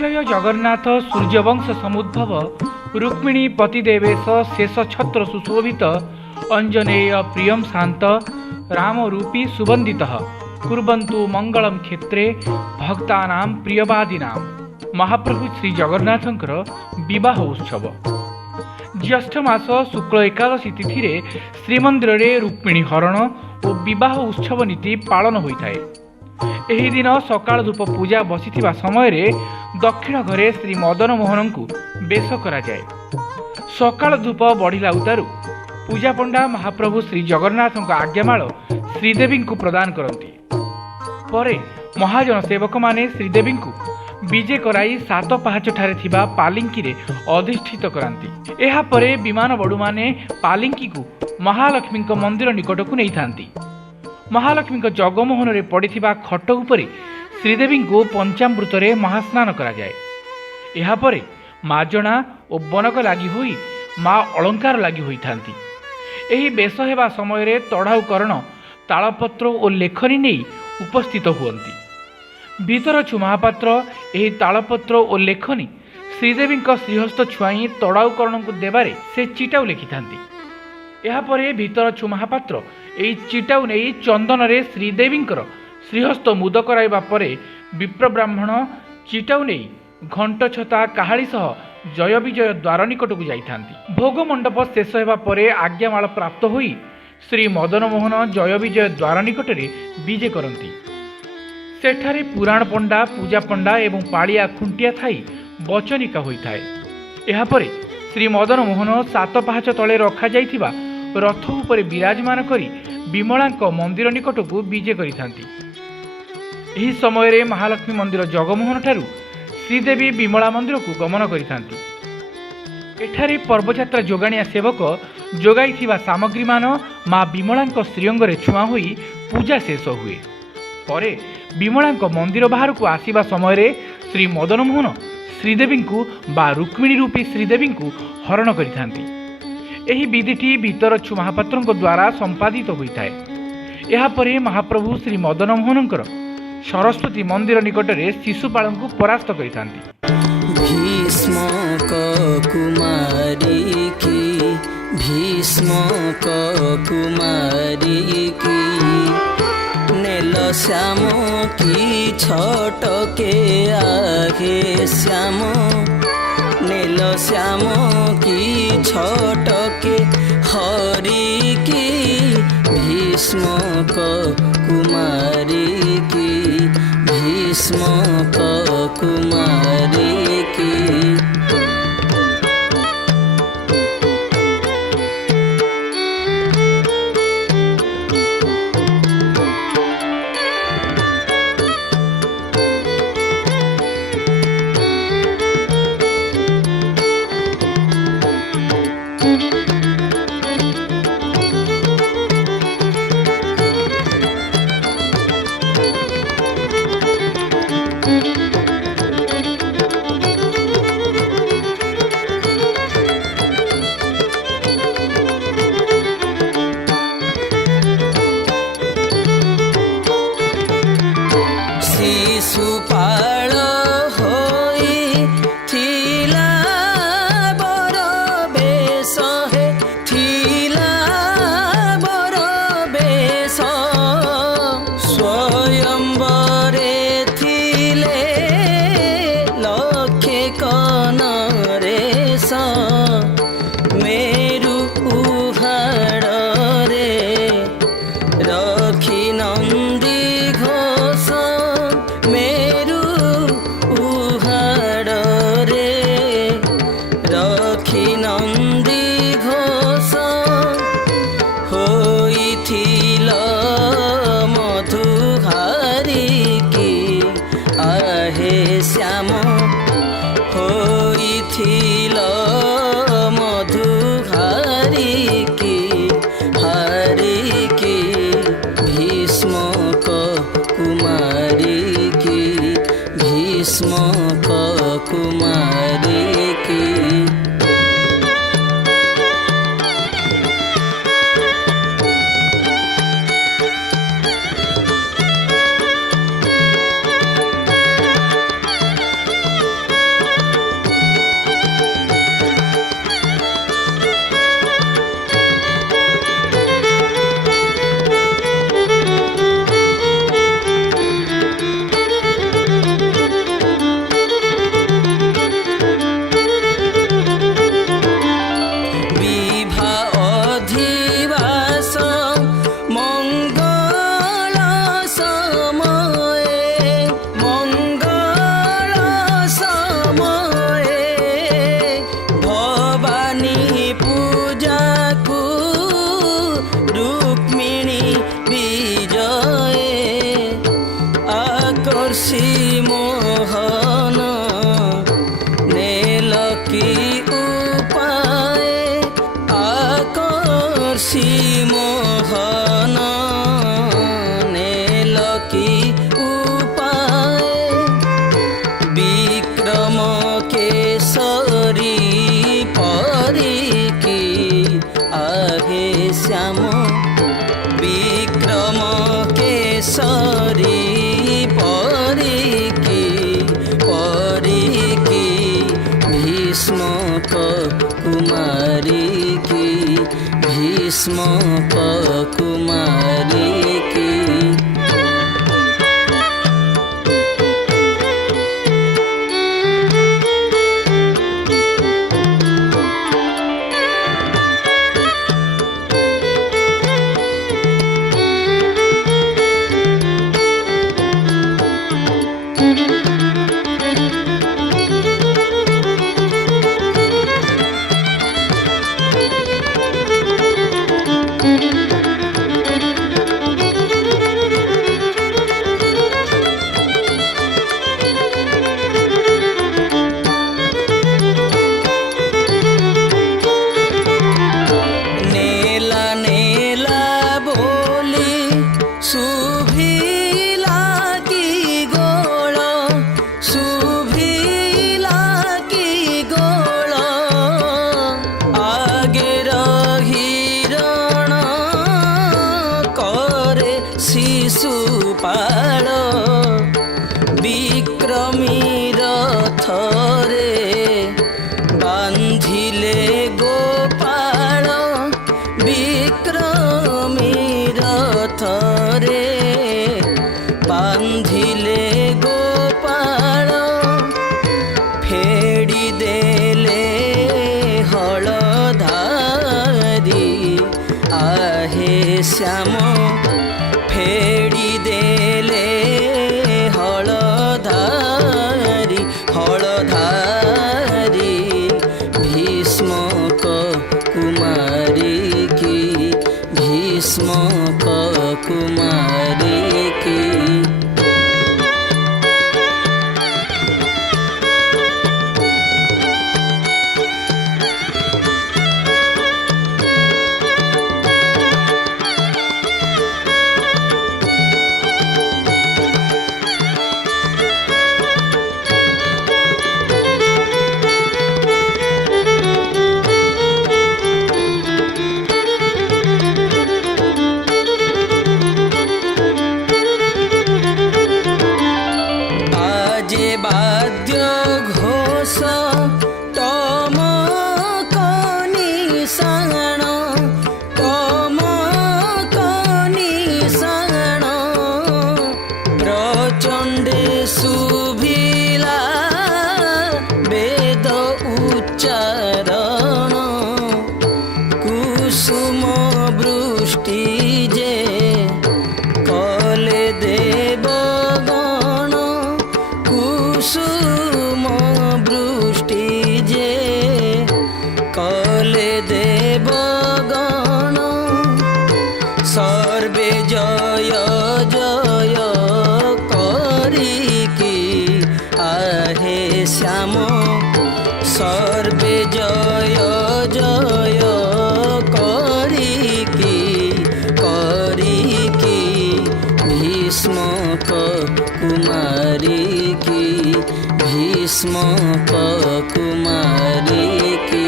जय जगन्नाथ सूर्यवंश समुद्भव रुक्मिणी पतिदेवेश शेष छत्र सुशोभित अंजनेय प्रियम शांत रामरूपी सुवंदितः कुर्वन्तु मंगलम क्षेत्रे भक्तानां प्रियवादिनां। महाप्रभु श्री जगन्नाथंकर विवाह उत्सव ज्येष्ठ मास शुक्ल एकादशी तिथि रे श्रीमंदिर रे रुक्मिणी हरण और विवाह उत्सव नीति पालन होता है। एही दिन सकाळ धूप पूजा बसिथिबा समय रे दक्षिण घरे श्री मदन मोहन को बेश करा जाए। सकाळ धूप बढ़िला उतारू पूजा पंडा महाप्रभु श्री जगन्नाथ आज्ञामाल श्रीदेवी को प्रदान करती। परे महाजन सेवक माने श्रीदेवी को विजे कराई सात पाहाच ठारे थिबा पालिंकी रे अधिष्ठित करांती। एहा परे विमान बड़ू माने पालिंकी को महालक्ष्मी मंदिर निकट को नहीं थांती। महालक्ष्मी जगमोहन रे पड़िथिबा खट उपरे श्रीदेवी को पंचामृत रे महास्नान करा जाए। एहा परे माजणा और बनक लगी हुई माँ अलंकार लगी हुई थांती। एही बेश हेबा समय रे तढ़ाऊकरण तालपत्र और लेखनी नहीं उपस्थित हुअंती। भीतरछु महापात्र एही तालपत्र और लेखनी श्रीदेवी श्रीहस्त छुआई तड़ाऊकरण को देवारे से चिटाऊ लिखि थांती। एहा परे भीतरछु महापात्र एही चिटाऊ नहीं चंदन रे श्रीदेवी श्रीहस्त मुद कराइबा परे विप्र ब्राह्मण चिटाऊ नहीं घंट छता काहाली सह जय विजय द्वार निकट को जाइथांती। भोग मंडप शेष हेबा परे आज्ञामाल प्राप्त होई श्री मदन मोहन जय विजय द्वार निकट रे विजे करती। सेठारे पुराण पंडा पूजा पंडा एवं पालिया खुंटिया थाई बचनिका होता है। एहा परे श्री मदन मोहन सात पाहाच तले रखा जाइथिबा रथ उपरे विराजमान करी विमलांक मंदिर निकट को विजे करिथांती। एही समय रे महालक्ष्मी मंदिर जगमोहन ठारू श्रीदेवी विमला मंदिर को गमन करिथांती। एठारे पर्वयात्रा जोगाणिया सेवक जोगाइथिबा सामग्री मान माँ विमलांक श्रीअंगरे छुआ होई पूजा शेष हुए। परे विमलांक मंदिर बाहर को आसीबा समय रे श्री मदन मोहन श्रीदेवी को बा रुक्मिणी रूपी श्रीदेवी को हरण करिथांती। एही विधिटी भीतरछु महापात्र द्वारा संपादित होता है। एहा परे महाप्रभु श्री मदन मोहनकर सरस्वती मंदिर निकट रे शिशुपाल को परास्त करिथांती। भीष्मक कुमारी की नेल श्याम की छटके आगे श्याम नेल श्याम की छटके हरि की भीष्मक कुमारी की भीष्मक कुमारी की। शिशुपाल होई थिला बर बेश हे थिला बर बेश स्वयंवरे थिले लखे कन रेश मेरु उहाड़ रे रखी नंदी घोष मेरु বিক্রম কেশরী পরিকি ভীষ্মক কুমারিকি ভীষ্মক কুমারিকি। শিশুপাল বিক্রমী রথরে বান্ধিলে গোপাল বিক্রমী রথরে বান্ধিলে গোপাল ফেড়ি দেলে হলধারি আহে শ্যাম ফেড়ি দেলে হলধারি হলধারি ভীষ্মক কুমারিকি ভীষ্মক কুমারিকি। বাদ্য ঘোষ তম কনিষাণ তম কনিষাণ প্রচণ্ডে শুভিলা বেদ উচ্চারণ কুসুম বৃষ্টি যে কলে দেবগণ কুসুম বৃষ্টি যে কলে দেবগণ সর্বে জয় জয় করিকি আহে শ্যাম সর্বে জয় জয় করিকি করিকি ভীষ্মক কুমারিকি ভীষ্মক কুমারিকি।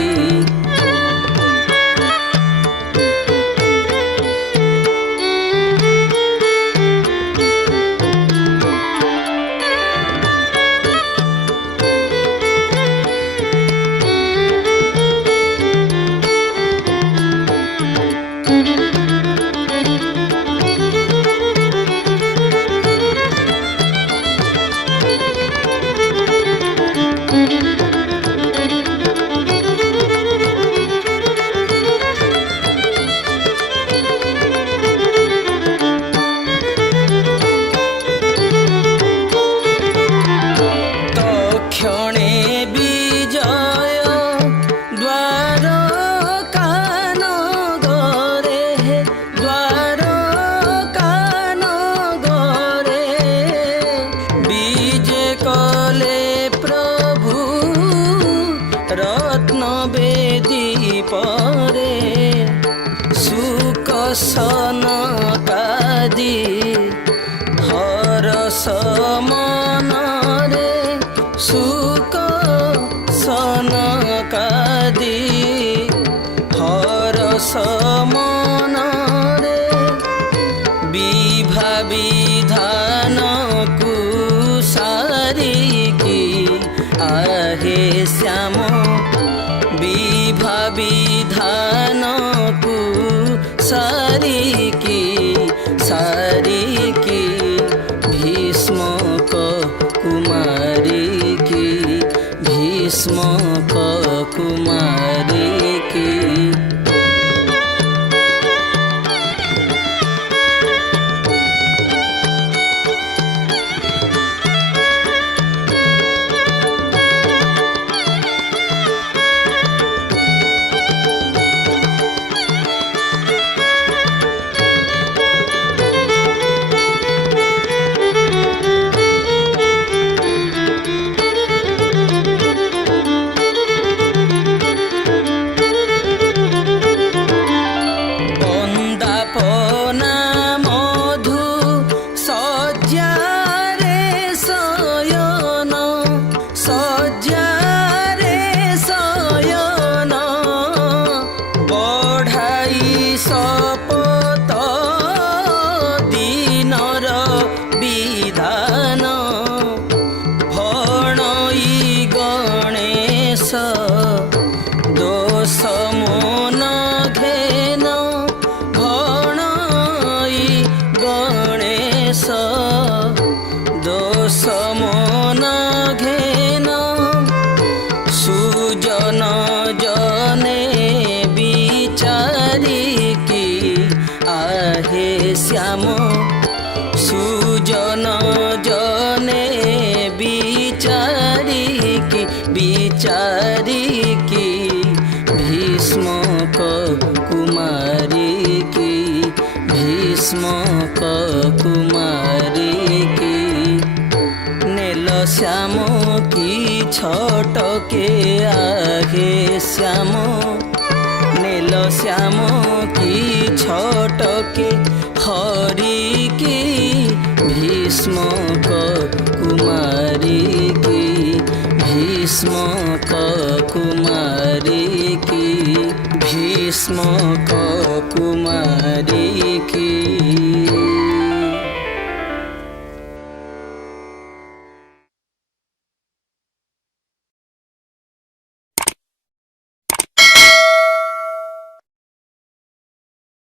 विभा विधान को सारिकी आहे श्याम विभा विधान को सारिकी भीष्मक कुमारी की भीष्मक कुमारी की। दोषमन घेन सुजन जने विचारिकी आहे श्याम सुजन जने विचारिकी भीष्मक कुमारी की भीष्मक कुमारी की। नेल श्याम की छटके आहे श्याम नेल श्याम की छटके हरि की भीष्मक कुमारी की भीष्मक कुमारी की भीष्मक कुमारी।